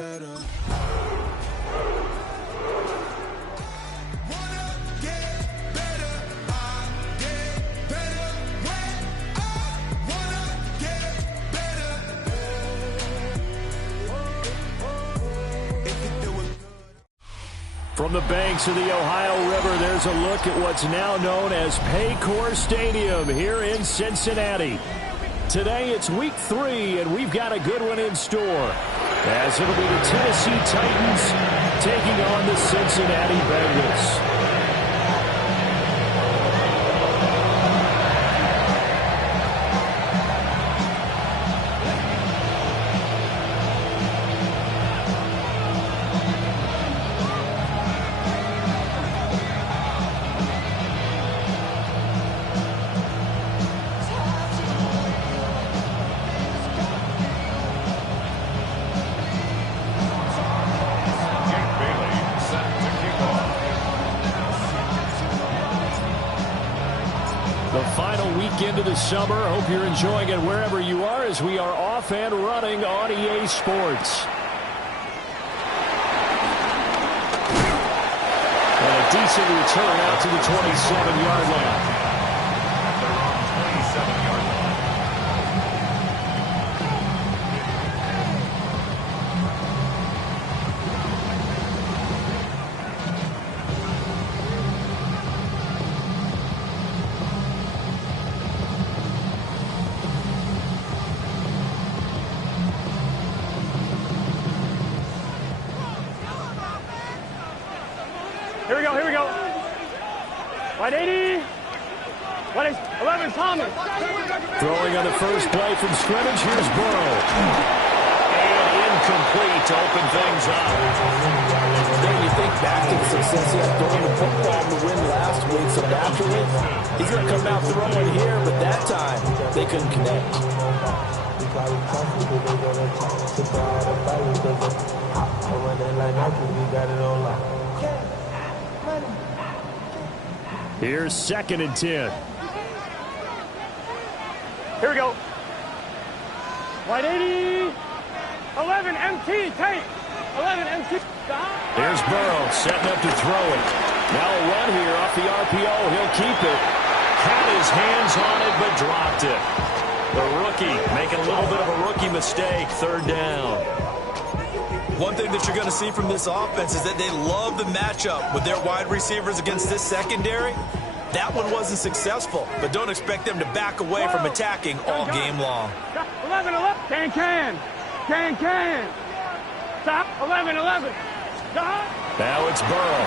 From the banks of the Ohio River, there's a look at what's now known as Paycor Stadium here in Cincinnati. Today it's week 3, and we've got a good one in store, as it'll be the Tennessee Titans taking on the Cincinnati Bengals. Into the summer. Hope you're enjoying it wherever you are, as we are off and running on EA Sports. And a decent return out to the 27-yard line. Here we go. Wide 80. Wide 11, Thomas. Throwing on the first play from scrimmage. Here's Burrow. And incomplete to open things up. Then you think back to the success he had throwing the football to win last week. So naturally, he's going to come out throwing here, but that time, they couldn't connect. Here's 2nd and 10. Here we go. Wide 80. 11 MT. Take. 11 MT. Here's Burrow setting up to throw it. Now a run here off the RPO. He'll keep it. Had his hands on it, but dropped it. The rookie making a little bit of a rookie mistake. 3rd down. One thing that you're going to see from this offense is that they love the matchup with their wide receivers against this secondary. That one wasn't successful, but don't expect them to back away from attacking all game long. 11. Can. Stop. 11. Stop. Now it's Burrow.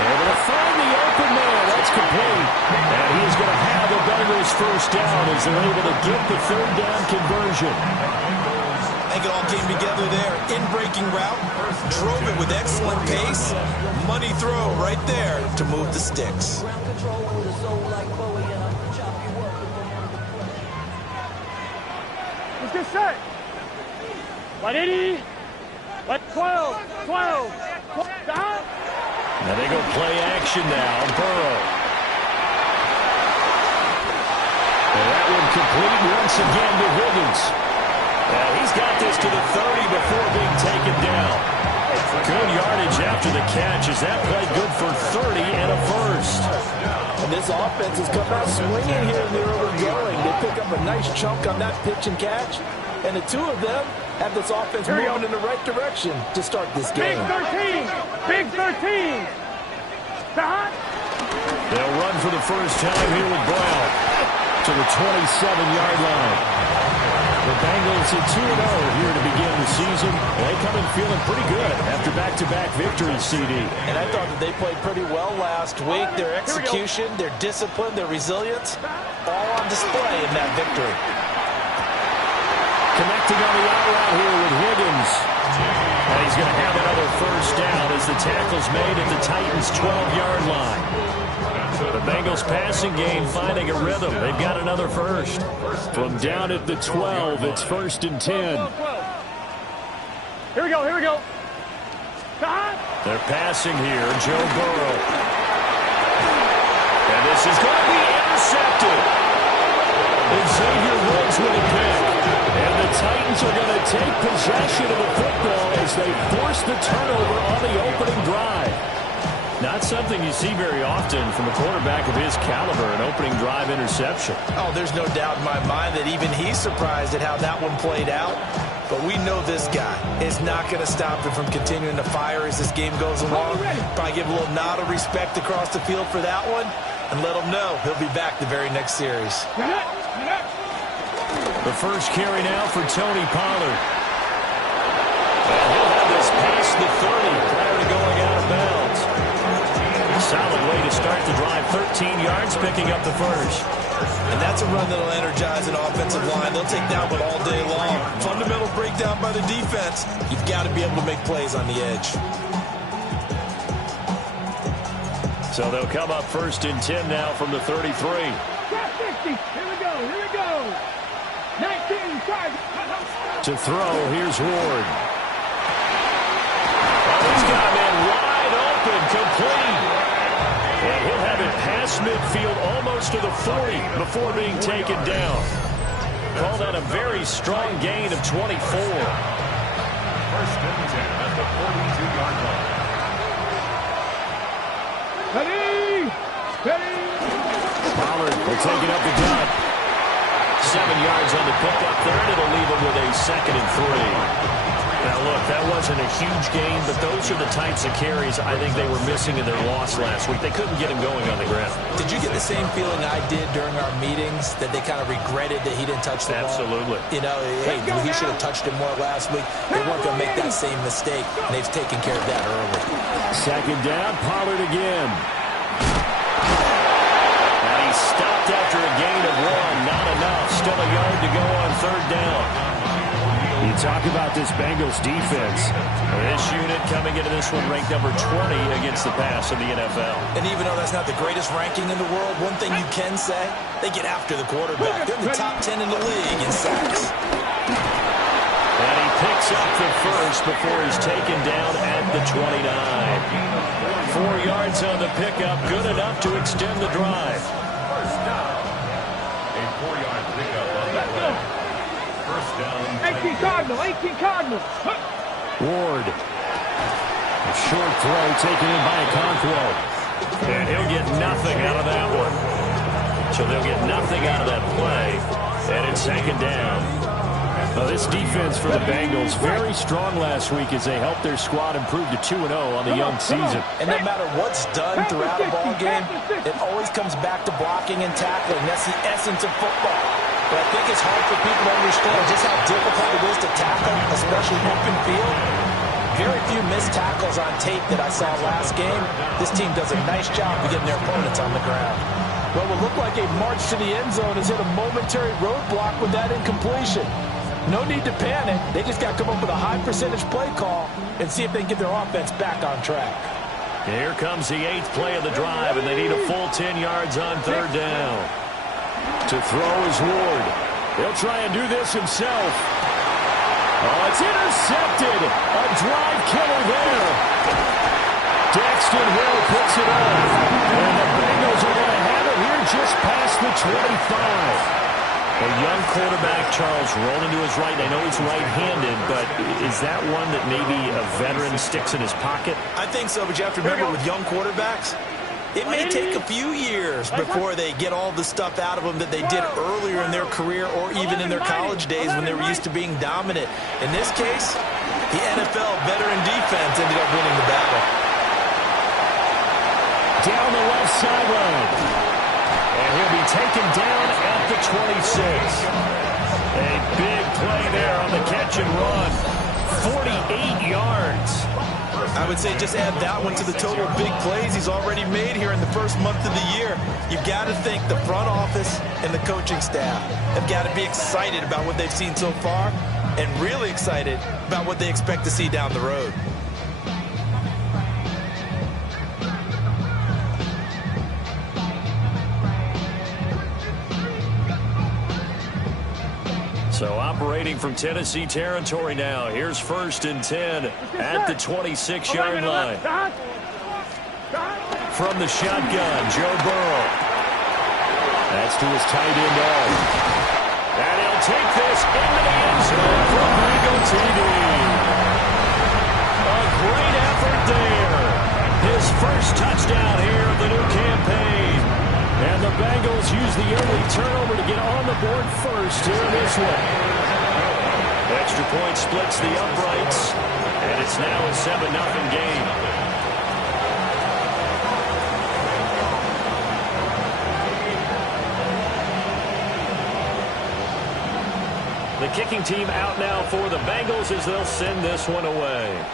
Able to find the open man. That's complete. And he's going to have the Bengals first down as they're able to get the 3rd down conversion. I think it all came together there. In-breaking route, drove it with excellent pace. Money throw right there to move the sticks. Let's get set. 180. 12. Stop. Now they go play action now. Burrow. And that one complete once again to Higgins. He's got this to the 30 before being taken down. Good yardage after the catch. Is that play good for 30 and a first? And this offense has come out swinging here in the early going. They pick up a nice chunk on that pitch and catch. And the two of them have this offense moving in the right direction to start this game. Big 13. Stop. They'll run for the first time here with Brown to the 27-yard line. The Bengals at 2-0 here to begin the season. They come in feeling pretty good after back-to-back victories, CD. And I thought that they played pretty well last week. Their execution, their discipline, their resilience, all on display in that victory. Connecting on the out route here with Higgins. And he's going to have another first down as the tackle's made at the Titans' 12-yard line. The Bengals passing game finding a rhythm. They've got another first. From down at the 12, it's 1st and 10. Here we go. Stop. They're passing here, Joe Burrow. And this is going to be intercepted. Xavier Woods with a pick. And the Titans are going to take possession of the football as they force the turnover on the opening drive. Not something you see very often from a quarterback of his caliber, an opening drive interception. Oh, there's no doubt in my mind that even he's surprised at how that one played out. But we know this guy is not going to stop him from continuing to fire as this game goes along. Probably give a little nod of respect across the field for that one and let him know he'll be back the very next series. The first carry now for Tony Pollard. And he'll have this past the 30 prior to going out of bounds. Solid way to start the drive. 13 yards, picking up the first. And that's a run that'll energize an offensive line. They'll take that one all day long. Fundamental breakdown by the defense. You've got to be able to make plays on the edge. So they'll come up first and 10 now from the 33. 50. Here we go. 19. To throw, here's Ward. Oh, he's got a man wide open, complete. And he'll have it past midfield almost to the 40 before being taken down. Call that a very strong gain of 24. First and 10 at the 42-yard line. Ready. Pollard will take it up the gut. 7 yards on the pickup there, and it'll leave him with a 2nd and 3. Now, look, that wasn't a huge gain, but those are the types of carries I think they were missing in their loss last week. They couldn't get him going on the ground. Did you get the same feeling I did during our meetings, that they kind of regretted that he didn't touch the ball? Absolutely. You know, hey, he should have touched it more last week. They weren't going to make that same mistake, and they've taken care of that early. 2nd down, Pollard again. And he stopped after a gain of 1. Not enough. Still a yard to go on 3rd down. You talk about this Bengals defense. This unit coming into this one ranked number 20 against the pass in the NFL. And even though that's not the greatest ranking in the world, one thing you can say, they get after the quarterback. They're in the top 10 in the league in sacks. And he picks up the first before he's taken down at the 29. 4 yards on the pickup, good enough to extend the drive. First down. A 4-yard pickup on that play. First down. 18 Cardinal. Ward. A short throw taken in by Okonkwo. And he'll get nothing out of that one. So they'll get nothing out of that play. And it's 2nd down. Now this defense for the Bengals, very strong last week as they helped their squad improve to 2-0 on the young season. And no matter what's done throughout a ball game, it always comes back to blocking and tackling. That's the essence of football. But I think it's hard for people to understand just how difficult it is to tackle, especially open field. Very few missed tackles on tape that I saw last game. This team does a nice job of getting their opponents on the ground. Well, it looked like a march to the end zone has hit a momentary roadblock with that incompletion. No need to panic. They just got to come up with a high percentage play call and see if they can get their offense back on track. Here comes the 8th play of the drive, and they need a full 10 yards on 3rd down. To throw is Ward. He'll try and do this himself. Oh, it's intercepted. A drive killer there. Daxton Hill picks it off. And the Bengals are going to have it here just past the 25. A young quarterback, Charles, rolling to his right. I know he's right-handed, but is that one that maybe a veteran sticks in his pocket? I think so, but you have to remember with young quarterbacks, it may take a few years before they get all the stuff out of them that they did earlier in their career or even in their college days when they were used to being dominant. In this case, the NFL veteran defense ended up winning the battle. Down the left sideline. And he'll be taken down at the 26. A big play there on the catch and run. 48 yards. I would say just add that one to the total of big plays he's already made here in the first month of the year. You've got to think the front office and the coaching staff have got to be excited about what they've seen so far and really excited about what they expect to see down the road. So operating from Tennessee territory now. Here's 1st and 10 at the 26-yard line. From the shotgun, Joe Burrow. That's to his tight end, And he'll take this into the end zone. down here of the new campaign. And the Bengals use the early turnover to get on the board first here in this one. Extra point splits the uprights, and it's now a 7-0 game. The kicking team out now for the Bengals as they'll send this one away.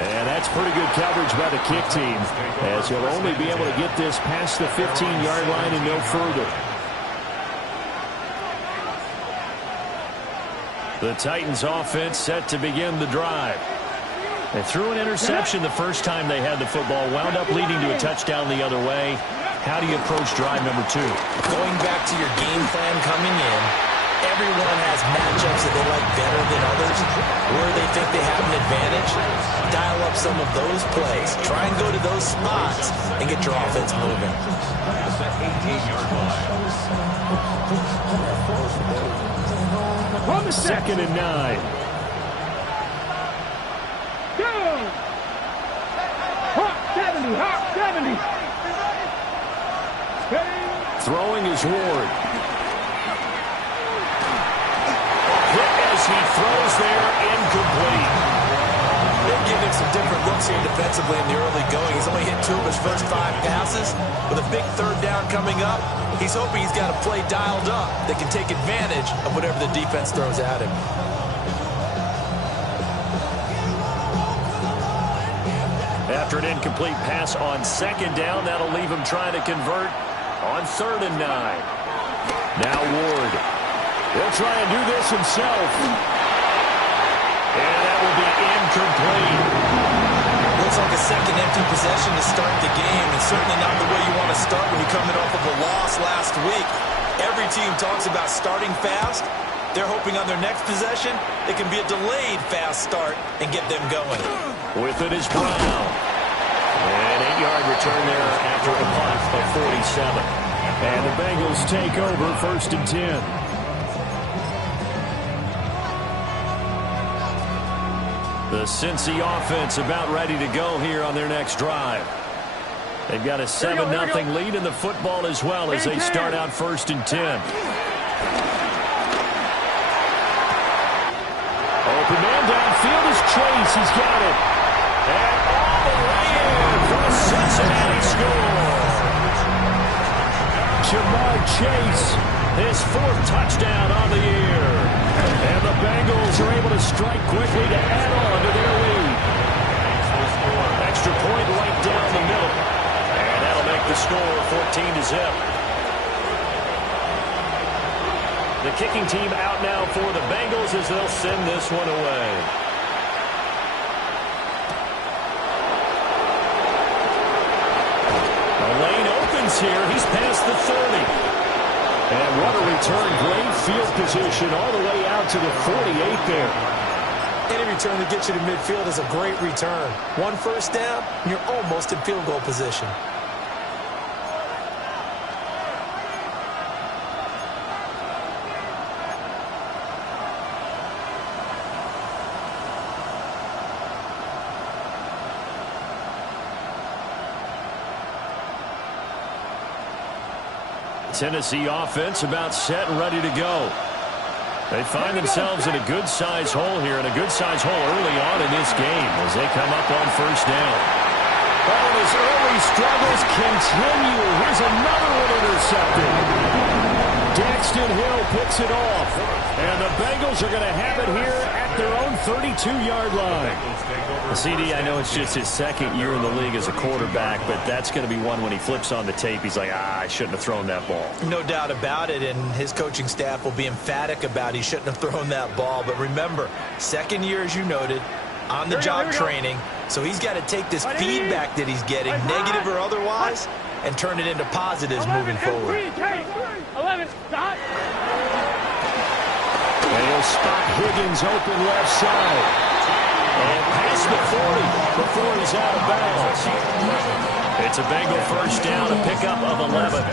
And that's pretty good coverage by the kick team, as he'll only be able to get this past the 15-yard line and no further. The Titans offense set to begin the drive. They threw an interception the first time they had the football, wound up leading to a touchdown the other way. How do you approach drive number 2? Going back to your game plan coming in, everyone has matchups that they like better than others, where they think they have an advantage. Dial up some of those plays. Try and go to those spots and get your offense moving. On the set. 2nd and 9. Go! Hawk 70, Hawk 70. Throwing is Ward. Hit as he throws there, incomplete. They're giving some different looks here defensively in the early going. He's only hit 2 of his first 5 passes. With a big 3rd down coming up, he's hoping he's got a play dialed up that can take advantage of whatever the defense throws at him. After an incomplete pass on 2nd down, that'll leave him trying to convert on 3rd and 9. Now Ward. He'll try and do this himself. And that will be incomplete. Looks like a second empty possession to start the game, and certainly not the way you want to start when you're coming off of a loss last week. Every team talks about starting fast. They're hoping on their next possession, it can be a delayed fast start and get them going. With it is Brown. An 8-yard return there after a punt of 47. And the Bengals take over 1st and 10. The Cincy offense about ready to go here on their next drive. They've got a 7-0 lead in the football as well as they start out 1st and 10. Open man downfield is Chase. He's got it. And all the way in for a Cincinnati score. Jamar Chase, his 4th touchdown on the year. And the Bengals are able to strike quickly to add on to their lead. Extra point right down the middle. And that'll make the score 14-0. The kicking team out now for the Bengals as they'll send this one away. The lane opens here. He's past the 30. And what a return. Great field position all the way out to the 48 there. Any return that gets you to midfield is a great return. 1 first down, and you're almost in field goal position. Tennessee offense about set and ready to go. They find themselves in a good-sized hole here, and a good-sized hole early on in this game as they come up on 1st down. Oh, his early struggles continue. Here's another one intercepted. Daxton Hill picks it off, and the Bengals are going to have it here at their own 32-yard line. CD, I know it's just his 2nd year in the league as a quarterback, but that's going to be one when he flips on the tape. He's like, I shouldn't have thrown that ball. No doubt about it, and his coaching staff will be emphatic about he shouldn't have thrown that ball. But remember, 2nd year, as you noted, on-the-job training, so he's got to take this feedback that he's getting, negative or otherwise, and turn it into positives moving forward. 11, stop. And he'll spot Higgins open left side. And past the 40 before he's out of bounds. It's a Bengal 1st down, a pickup of 11.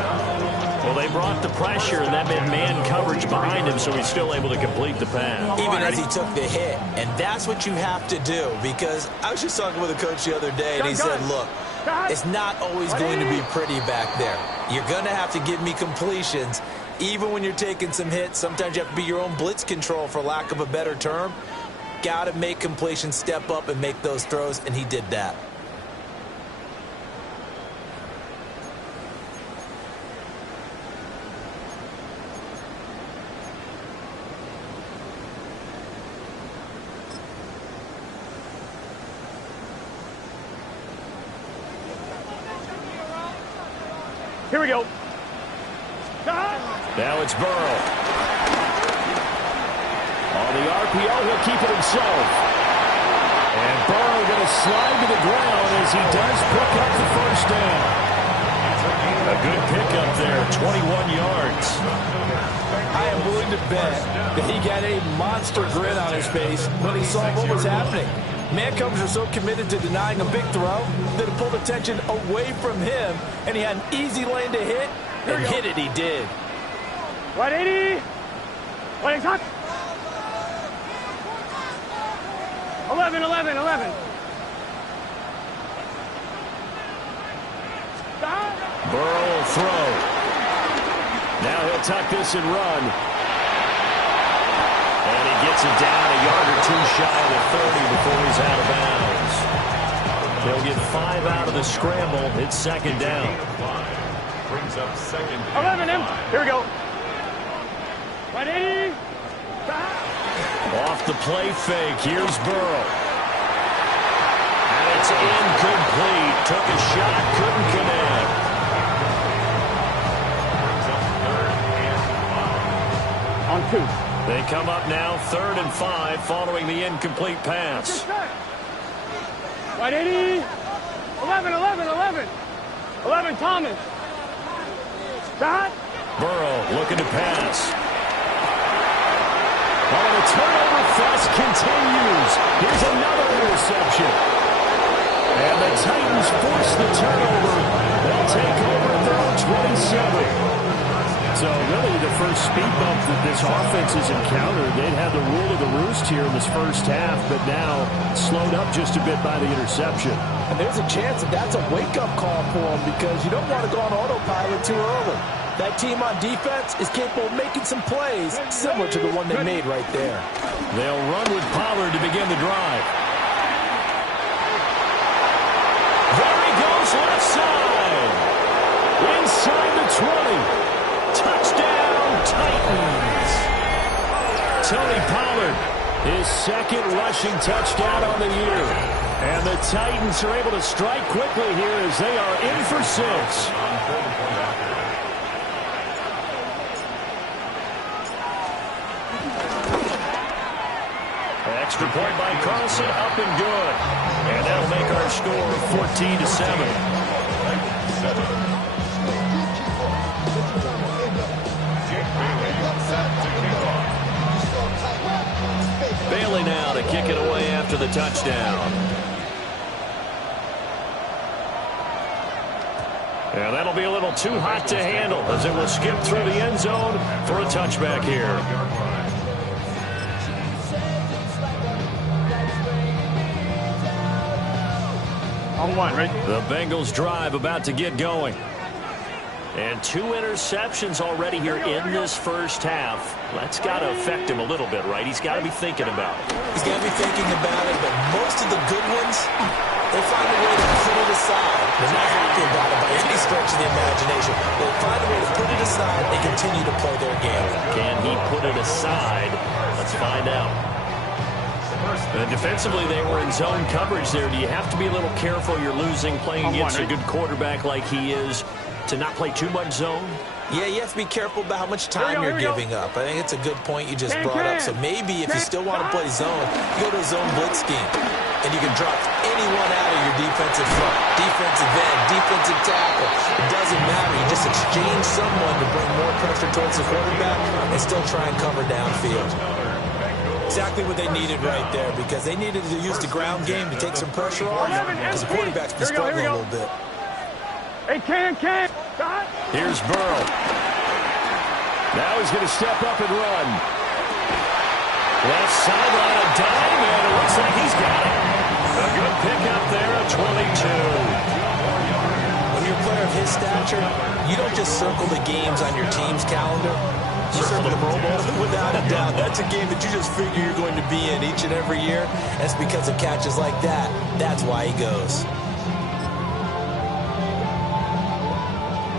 Well, they They brought the pressure, and that meant man coverage behind him, so he's still able to complete the pass. Even as he took the hit. And that's what you have to do, because I was just talking with a coach the other day, and he said, look, it's not always going to be pretty back there. You're going to have to give me completions. Even when you're taking some hits, sometimes you have to be your own blitz control, for lack of a better term. Got to make completions, step up, and make those throws, and he did that. Here we go. Now it's Burrow. On the RPO, he'll keep it himself. And Burrow going to slide to the ground as he does pick up the first down. A good pickup there, 21 yards. I am willing to bet that he got a monster grin on his face when he saw what was happening. Man coverage are so committed to denying a big throw that it pulled attention away from him, and he had an easy lane to hit, and hit it he did. 180. 180 touch. 11. Burrow will throw. Now he'll tuck this and run. And he gets it down a yard or two shy of the 30 before he's out of bounds. He'll get 5 out of the scramble. It's second down. Brings up second. 11 him. Here we go. 180. Off the play fake. Here's Burrow. And it's incomplete. Took a shot, couldn't connect. On 2. They come up now 3rd and 5 following the incomplete pass. 180. 11 Thomas. Shot. Burrow looking to pass. Oh, the turnover fest continues. Here's another interception. And the Titans force the turnover. They'll take over at their own 27. So really the first speed bump that this offense has encountered, they'd had the rule of the roost here in this first half, but now slowed up just a bit by the interception. And there's a chance that that's a wake-up call for them, because you don't want to go on autopilot too early. That team on defense is capable of making some plays similar to the one they made right there. They'll run with Pollard to begin the drive. There he goes left side. Inside the 20. Touchdown, Titans. Tony Pollard, his second rushing touchdown on the year. And the Titans are able to strike quickly here as they are in for 6. Extra point by Carlson, up and good. And that'll make our score 14-7. Bailey now to kick it away after the touchdown. And that'll be a little too hot to handle as it will skip through the end zone for a touchback here. On 1, right? The Bengals drive about to get going. And 2 interceptions already here in this first half. That's got to affect him a little bit, right? He's got to be thinking about it. He's got to be thinking about it, but most of the good ones, they find a way to put it aside. They're not happy about it by any stretch of the imagination. They find a way to put it aside and continue to play their game. Can he put it aside? Let's find out. Defensively, they were in zone coverage there. Do you have to be a little careful? You're losing, playing against a good quarterback like he is, to not play too much zone? Yeah, you have to be careful about how much time you're giving up. I think it's a good point you just brought up. So maybe if you still want to play zone, you go to a zone blitz scheme, and you can drop anyone out of your defensive front, defensive end, defensive tackle. It doesn't matter. You just exchange someone to bring more pressure towards the quarterback and still try and cover downfield. Exactly what they needed right there, because they needed to use the ground game to take some pressure off, because the quarterback's been struggling a little bit. Hey, can. Here's Burrow. Now he's going to step up and run. Left sideline, a dime, and it looks like he's got it. A good pickup there at 22. When you're a player of his stature, you don't just circle the games on your team's calendar. You circle the Pro Bowl. Without a doubt, that's a game that you just figure you're going to be in each and every year. And it's because of catches like that. That's why he goes.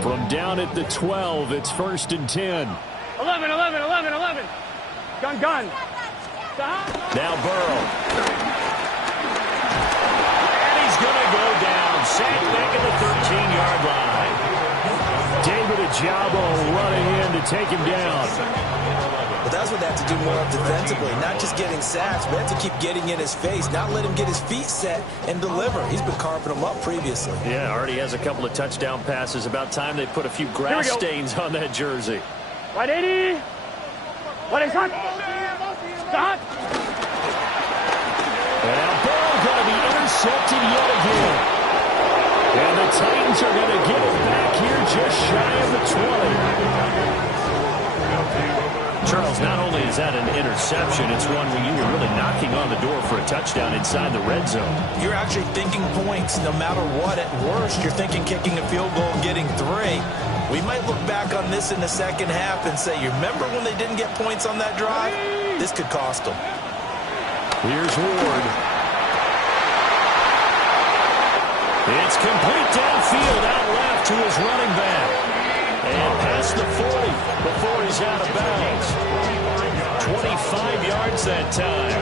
From down at the 12, it's 1st and 10. 11, 11, 11, 11. Gun, gun. Now Burrow. And he's going to go down. Sacked back at the 13-yard line. David Ojabo running in to take him down. But that's what they have to do more of defensively, not just getting sacks, but have to keep getting in his face, not let him get his feet set and deliver. He's been carving them up previously. Yeah, already has a couple of touchdown passes. About time they put a few grass stains on that jersey. Right 80. What is that? Stop. And now Burrow going to be intercepted yet again. And the Titans are going to get it back here just shy of the 20. Charles, not only is that an interception, it's one where you were really knocking on the door for a touchdown inside the red zone. You're actually thinking points no matter what. At worst, you're thinking kicking a field goal and getting 3. We might look back on this in the second half and say, you remember when they didn't get points on that drive? This could cost them. Here's Ward. It's complete downfield, out left to his running back. And past the 40 before he's out of bounds. 25 yards that time.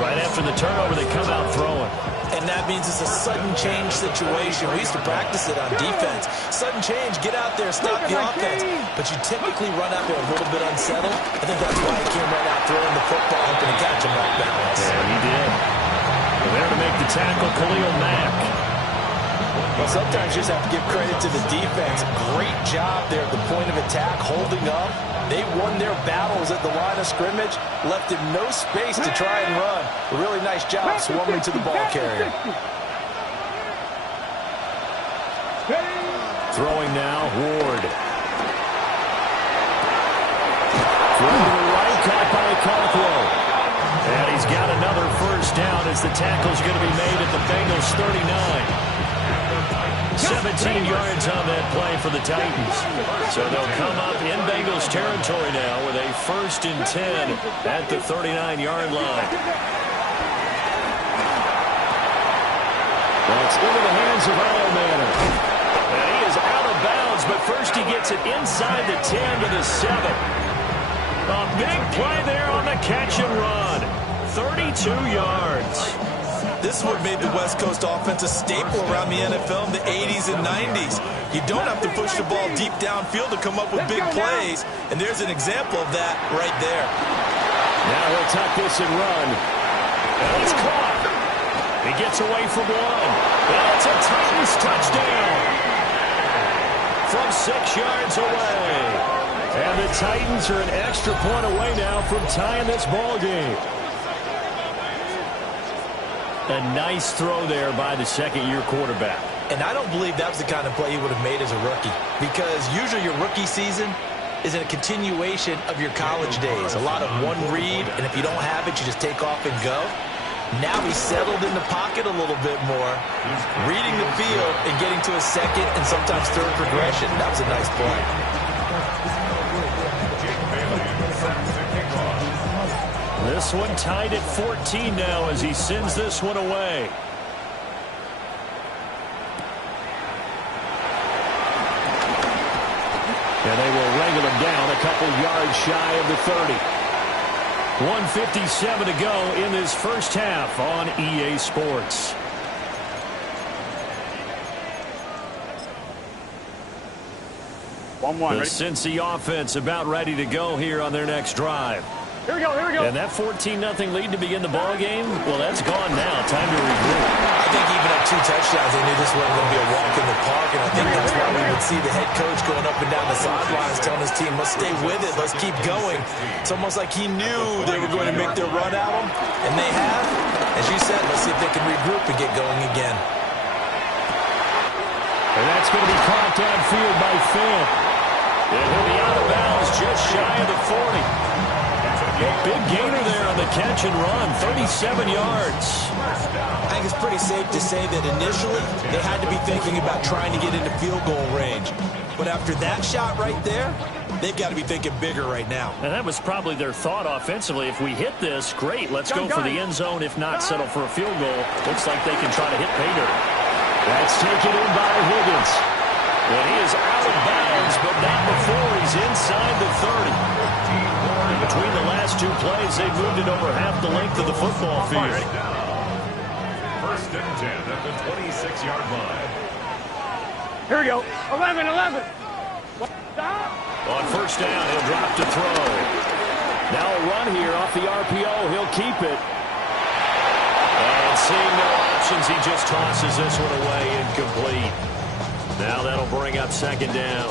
Right after the turnover, they come out throwing. And that means it's a sudden change situation. We used to practice it on defense. Sudden change, get out there, stop the offense. But you typically run out there a little bit unsettled. I think that's why he came right out throwing the football, hoping to catch him off balance. Yeah, he did. Well, there to make the tackle, Khalil Mack. Well, sometimes you just have to give credit to the defense. Great job there at the point of attack, holding up. They won their battles at the line of scrimmage, left him no space to try and run. A really nice job swarming to the ball carrier. Throwing now, Ward. Throw to the right, caught by Caldwell. And he's got another first down as the tackle's going to be made at the Bengals 39. 17 yards on that play for the Titans. So they'll come up in Bengals territory now with a 1st and 10 at the 39-yard line. That's into the hands of Manor. And he is out of bounds, but first he gets it inside the 10 to the 7. A big play there on the catch and run. 32 yards. This is what made the West Coast offense a staple around the NFL in the 80s and 90s. You don't have to push the ball deep downfield to come up with big plays, and there's an example of that right there. Now he'll tuck this and run. And it's caught. He gets away from one. And it's a Titans touchdown. From 6 yards away. And the Titans are an extra point away now from tying this ball game. A nice throw there by the second-year quarterback. And I don't believe that was the kind of play he would have made as a rookie, because usually your rookie season is a continuation of your college days. A lot of one read, and if you don't have it, you just take off and go. Now he's settled in the pocket a little bit more, reading the field and getting to a second and sometimes third progression. That was a nice play. This one tied at 14 now as he sends this one away. And they will wrangle him down a couple yards shy of the 30. 1:57 to go in this first half on EA Sports. The Cincy offense about ready to go here on their next drive. Here we go, here we go. And that 14-0 lead to begin the ball game, well, that's gone now. Time to regroup. I think even at 2 touchdowns, they knew this wasn't going to be a walk in the park, and I think that's why we would see the head coach going up and down the sidelines telling his team, let's stay with it, let's keep going. It's almost like he knew they were going to make their run at him, and they have. As you said, let's see if they can regroup and get going again. And that's going to be caught downfield by Finn. And he'll be out of bounds A big gainer there on the catch and run, 37 yards. I think it's pretty safe to say that initially they had to be thinking about trying to get into field goal range. But after that shot right there, they've got to be thinking bigger right now. And that was probably their thought offensively. If we hit this, great. Let's go for the end zone. If not, settle for a field goal. Looks like they can try to hit pay dirt. That's taken in by Higgins. And he is out of bounds, but not before he's inside the 30. Between the last two plays, they moved it over half the length of the football field. First and 10 at the 26-yard line. Here we go. 11. Stop. On first down, he'll drop to throw. Now a run here off the RPO. He'll keep it. And seeing no options, he just tosses this one away incomplete. Now that'll bring up second down.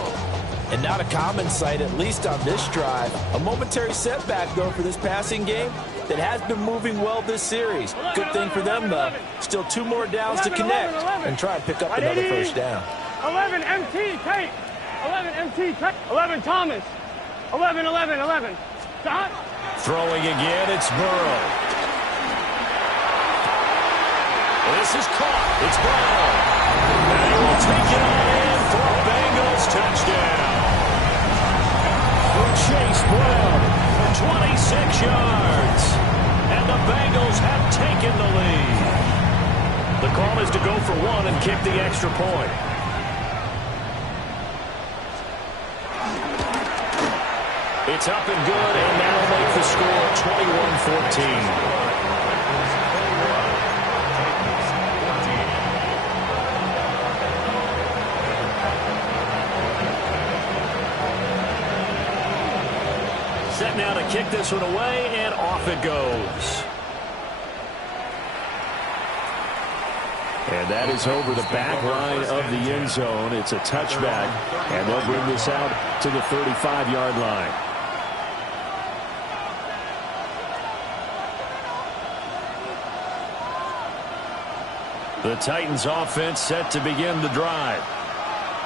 And not a common sight, at least on this drive. A momentary setback, though, for this passing game that has been moving well this series. Good thing for them, though. Still 2 more downs to connect and try and pick up another first down. 11 MT, Tate. 11 MT, Tate. 11 Thomas. 11. Stop. Throwing again, it's Burrow. This is caught. It's Brown. And he will take it on in for a Bengals touchdown. For Chase Brown for 26 yards. And the Bengals have taken the lead. The call is to go for 1 and kick the extra point. It's up and good, and that'll make the score 21-14. Set now to kick this one away, and off it goes. And that is over the back line of the end zone. It's a touchback, and they'll bring this out to the 35-yard line. The Titans offense set to begin the drive.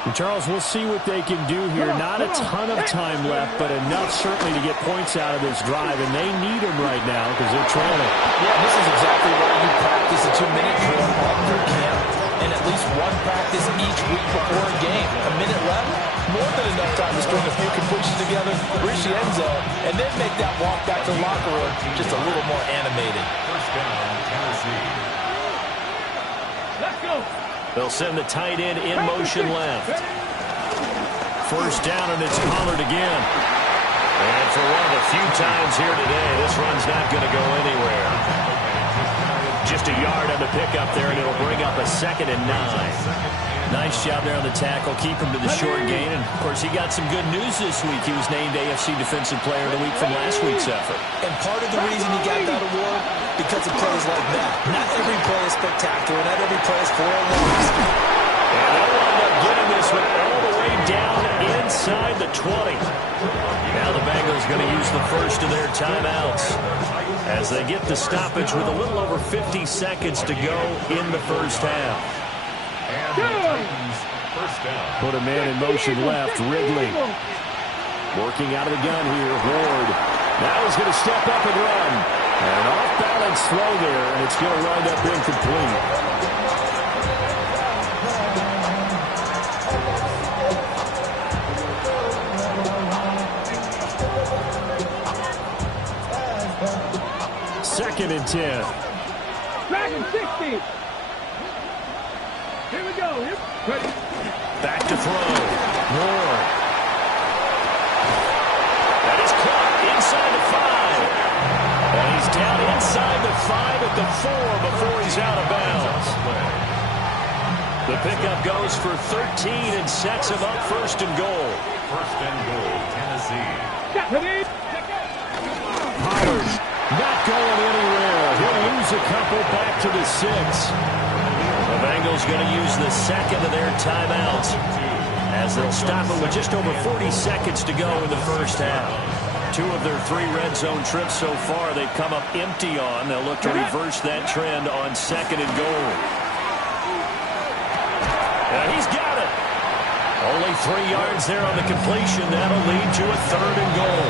And Charles, we'll see what they can do here. Not a ton of time left, but enough certainly to get points out of this drive, and they need them right now because they're trailing. Yeah, this is exactly why you practice a 2-minute drill all through camp, and at least one practice each week before a game. A minute left, more than enough time to string a few completions together, reach the end zone, and then make that walk back to the locker room just a little more animated. First down, Tennessee. Let's go. They'll send the tight end in motion left. First down, and it's Pollard again. And for one of the few times here today, this run's not going to go anywhere. Just a yard on the pickup there, and it'll bring up a 2nd and 9. Nice job there on the tackle. Keep him to the short gain. And, of course, he got some good news this week. He was named AFC Defensive Player of the Week from last week's effort. And part of the reason he got that award, because of plays like that. Not every play is spectacular. Not every play is for a loss. And they'll wind up getting this one all the way down inside the 20. Now the Bengals going to use the first of their timeouts as they get the stoppage with a little over 50 seconds to go in the first half. And the Titans, first down. Put a man in motion left, Ridley. Working out of the gun here, Ward. Now he's going to step up and run. And an off-balance throw there, and it's going to wind up incomplete. Second and 10. Dragon 60. Here we go. Back to throw. Ward. That is caught inside the 5. And he's down inside the 5 at the 4 before he's out of bounds. The pickup goes for 13 and sets him up first and goal. First and goal, Tennessee. Pollard not going anywhere. He'll lose a couple back to the 6. The Bengals going to use the second of their timeouts as they'll stop it with just over 40 seconds to go in the first half. 2 of their 3 red zone trips so far they've come up empty on. They'll look to reverse that trend on second and goal. He's got it. Only 3 yards there on the completion. That'll lead to a 3rd and goal.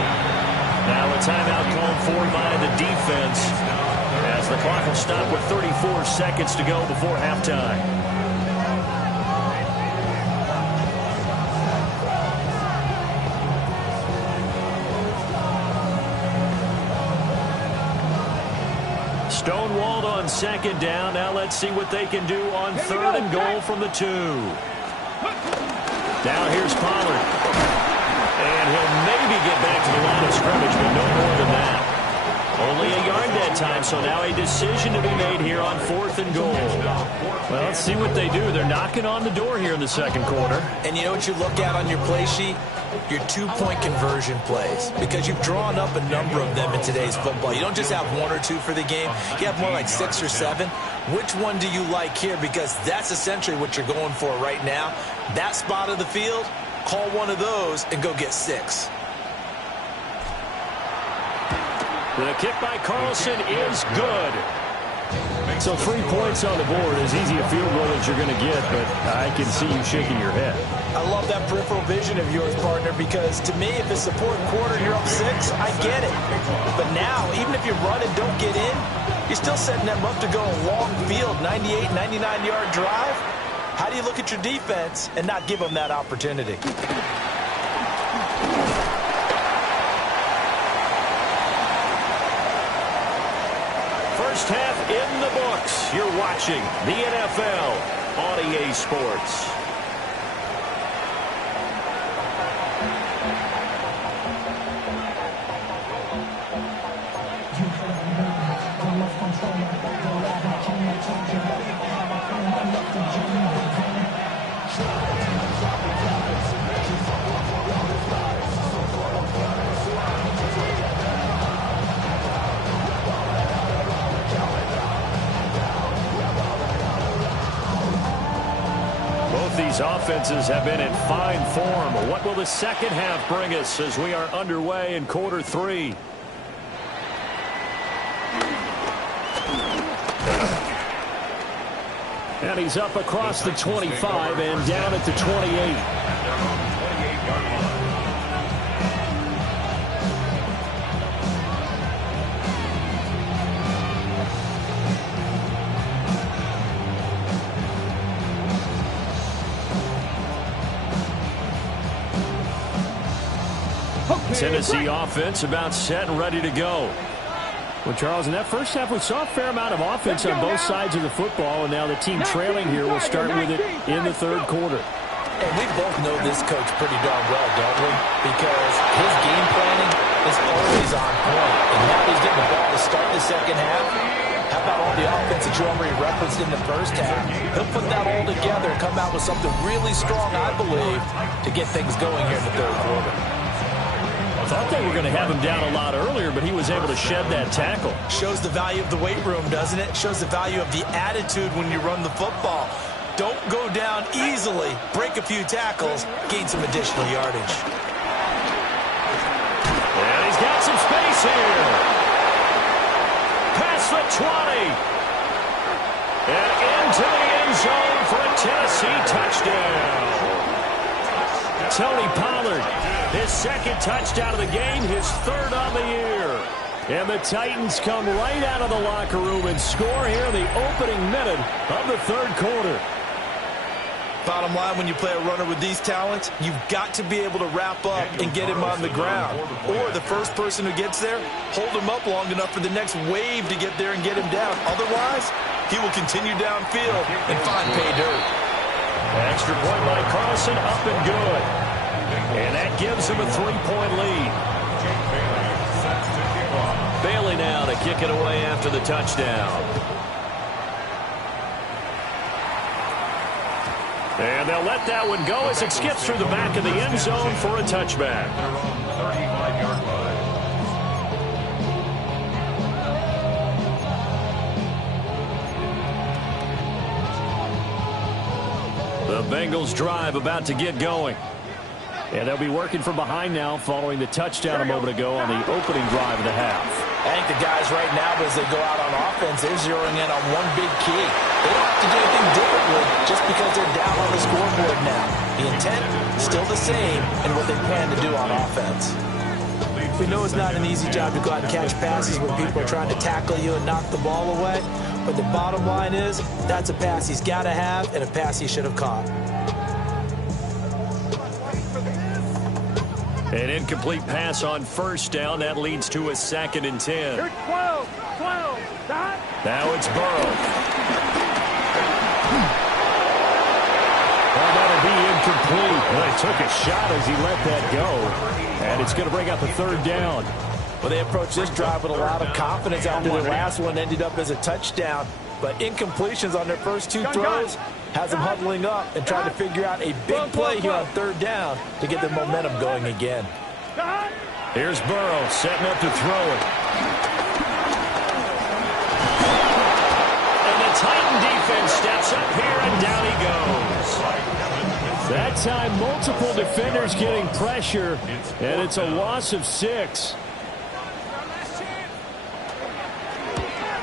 Now a timeout called for by the defense as the clock will stop with 34 seconds to go before halftime. Stonewalled on second down. Now let's see what they can do on third and goal from the 2. Now here's Pollard. And he'll maybe get back to the line of scrimmage, but no more than that. Only a yard that time, so now a decision to be made here on 4th and goal. Well, let's see what they do. They're knocking on the door here in the second quarter. And you know what you look at on your play sheet? Your 2-point conversion plays, because you've drawn up a number of them in today's football. You don't just have 1 or 2 for the game. You have more like 6 or 7. Which one do you like here? Because that's essentially what you're going for right now. That spot of the field, call one of those and go get 6. The kick by Carlson is good. So 3 points on the board, as easy a field goal as you're going to get, but I can see you shaking your head. I love that peripheral vision of yours, partner, because to me, if it's the 4th quarter and you're up 6, I get it. But now, even if you run and don't get in, you're still setting them up to go a long field, 98, 99-yard drive. How do you look at your defense and not give them that opportunity? First half in the books. You're watching the NFL on EA Sports. These offenses have been in fine form. What will the second half bring us as we are underway in quarter 3? And he's up across the 25 and down at the 28. Tennessee offense about set and ready to go. Well, Charles, in that first half, we saw a fair amount of offense on both sides of the football, and now the team trailing here will start with it in the third quarter. And we both know this coach pretty darn well, don't we? Because his game planning is always on point. And now he's getting the ball to start the second half. How about all the offense that you already referenced in the first half? He'll put that all together and come out with something really strong, I believe, to get things going here in the third quarter. Thought they were going to have him down a lot earlier, but he was able to shed that tackle. Shows the value of the weight room, doesn't it? Shows the value of the attitude when you run the football. Don't go down easily. Break a few tackles. Gain some additional yardage. And he's got some space here. Past the 20. And into the end zone for a Tennessee touchdown. Tony Pollard, his second touchdown of the game, his third on the year. And the Titans come right out of the locker room and score here in the opening minute of the third quarter. Bottom line, when you play a runner with these talents, you've got to be able to wrap up and get him on the ground. Or the first person who gets there, hold him up long enough for the next wave to get there and get him down. Otherwise, he will continue downfield and find pay dirt. Extra point by Carlson, up and good. And that gives him a 3-point lead. Bailey now to kick it away after the touchdown. And they'll let that one go as it skips through the back of the end zone for a touchback. 35-yard line. The Bengals drive about to get going. And they'll be working from behind now following the touchdown a moment ago on the opening drive of the half. I think the guys right now, as they go out on offense, they're zeroing in on one big key. They don't have to do anything differently just because they're down on the scoreboard now. The intent is still the same in what they plan to do on offense. We know it's not an easy job to go out and catch passes when people are trying to tackle you and knock the ball away. But the bottom line is, that's a pass he's got to have and a pass he should have caught. An incomplete pass on first down. That leads to a 2nd and 10. You're 12, stop. Now it's Burrow. Well, that'll be incomplete. Well, he took a shot as he let that go. And it's going to bring up a 3rd down. Well, they approached this drive with a lot of confidence after their last one ended up as a touchdown. But incompletions on their first 2 throws has them huddling up and trying to figure out a big play here on 3rd down to get their momentum going again. Here's Burrow setting up to throw it. And the Titan defense steps up here, and down he goes. That time, multiple defenders getting pressure, and it's a loss of 6.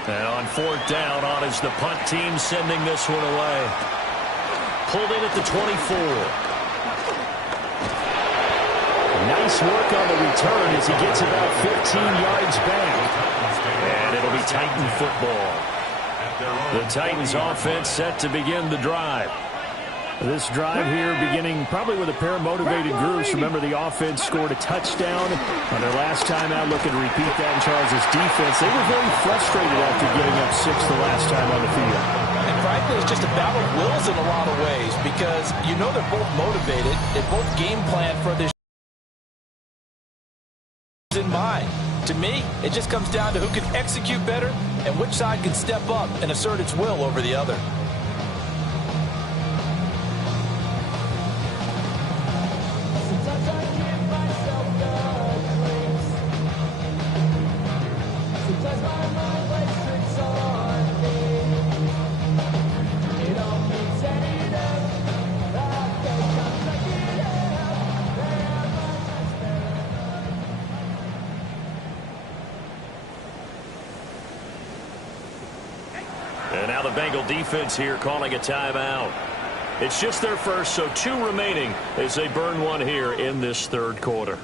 And on 4th down, on is the punt team sending this one away. Pulled in at the 24. Nice work on the return as he gets about 15 yards back. And it'll be Titan football. The Titans offense set to begin the drive. This drive here beginning probably with a pair of motivated groups. Remember, the offense scored a touchdown on their last time out. Looking to repeat that in Charles' defense. They were very frustrated after giving up 6 the last time on the field. And frankly, it's just a battle of wills in a lot of ways because you know they're both motivated. They both game plan for this in mind. To me, it just comes down to who can execute better and which side can step up and assert its will over the other. And now the Bengal defense here calling a timeout. It's just their first, so 2 remaining as they burn one here in this 3rd quarter.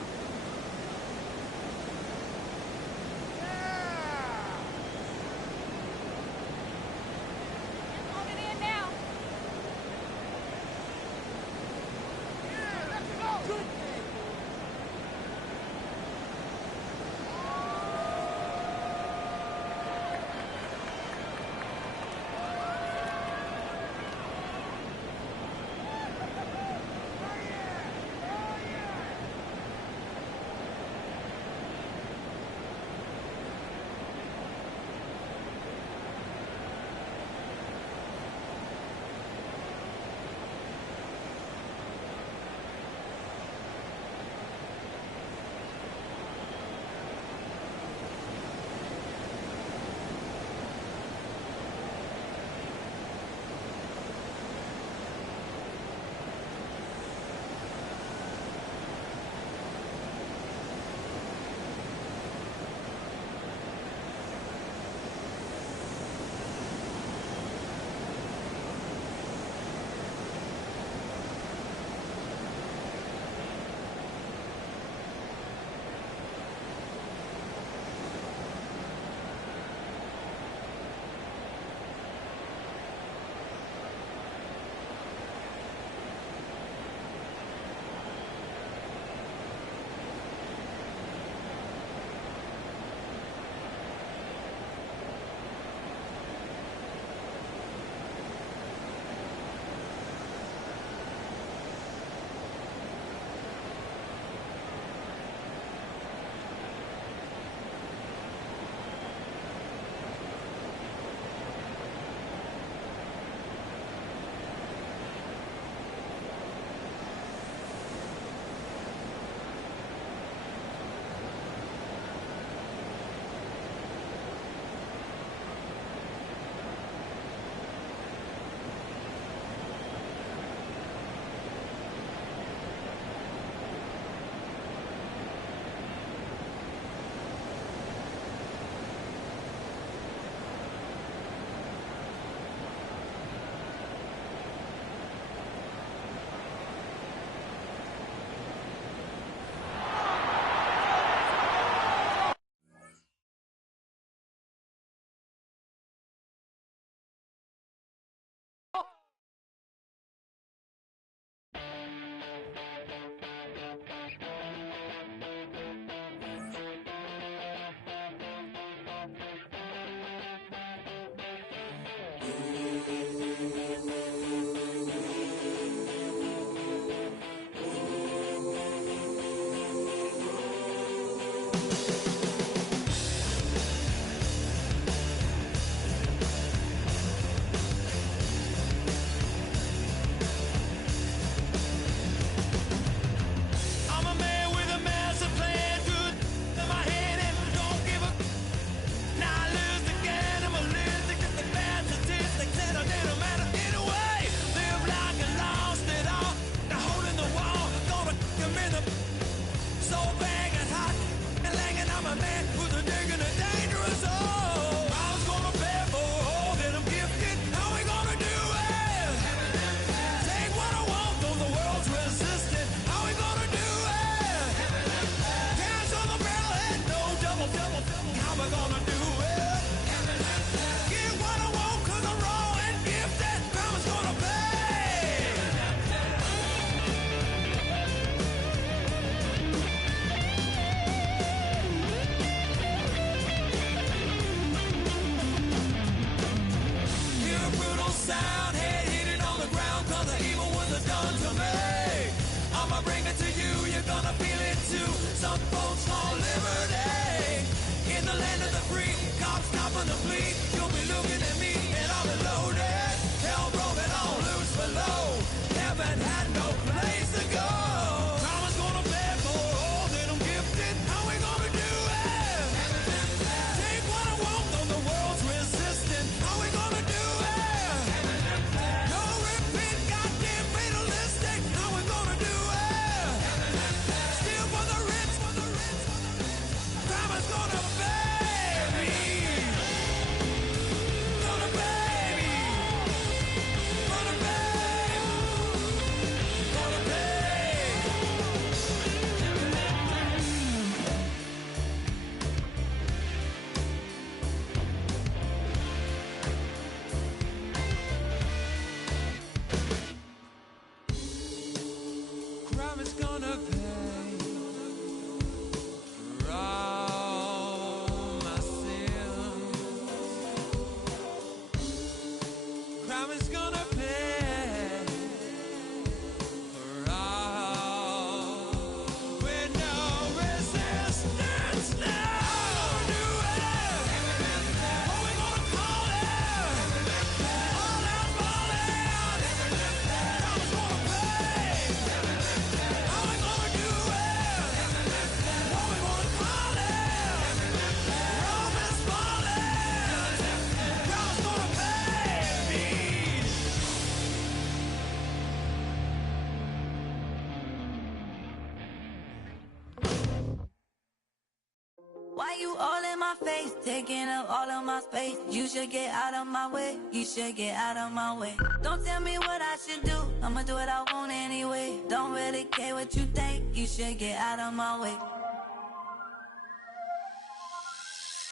Why you all in my face, taking up all of my space? You should get out of my way, you should get out of my way. Don't tell me what I should do, I'ma do what I want anyway. Don't really care what you think, you should get out of my way.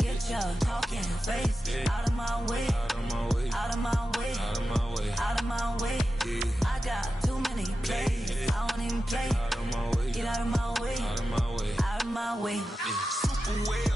Get your talking face out of my way, out of my way, out of my way, out of my way, out of my way. I got too many plays, I don't even play. Get out of my way, out of my way, out of my way. Super way.